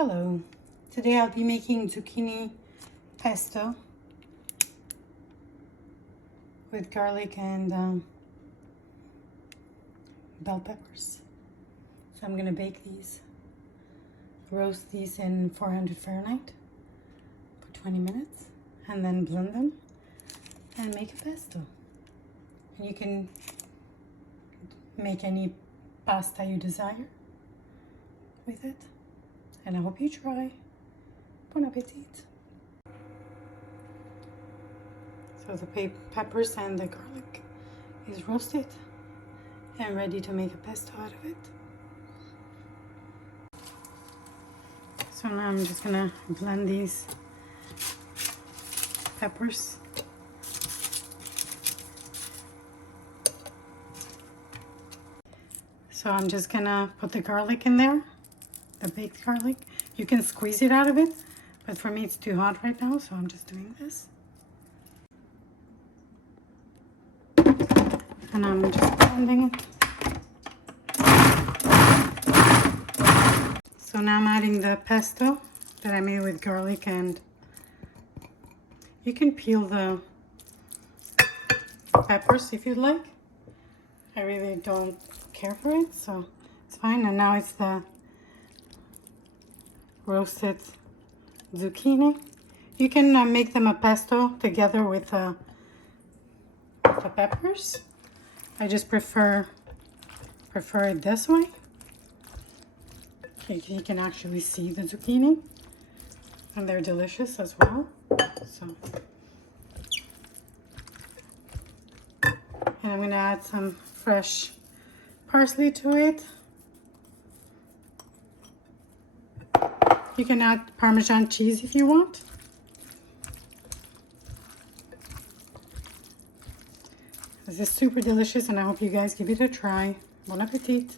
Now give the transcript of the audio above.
Hello, today I'll be making zucchini pesto with garlic and bell peppers. So I'm gonna bake these, roast these in 400 Fahrenheit for 20 minutes and then blend them and make a pesto. And you can make any pasta you desire with it. And I hope you try. Bon appetit. So the peppers and the garlic is roasted and ready to make a pesto out of it. So now I'm just gonna blend these peppers. So I'm just gonna put the garlic in there, the baked garlic. You can squeeze it out of it, but for me it's too hot right now, so I'm just doing this. And I'm just blending it. So now I'm adding the pesto that I made with garlic, and you can peel the peppers if you'd like. I really don't care for it, so it's fine. And now it's the roasted zucchini. You can make them a pesto together with the peppers. I just prefer it this way. You can actually see the zucchini, and they're delicious as well. So, and I'm gonna add some fresh parsley to it. You can add Parmesan cheese if you want. This is super delicious, and I hope you guys give it a try. Bon appetit!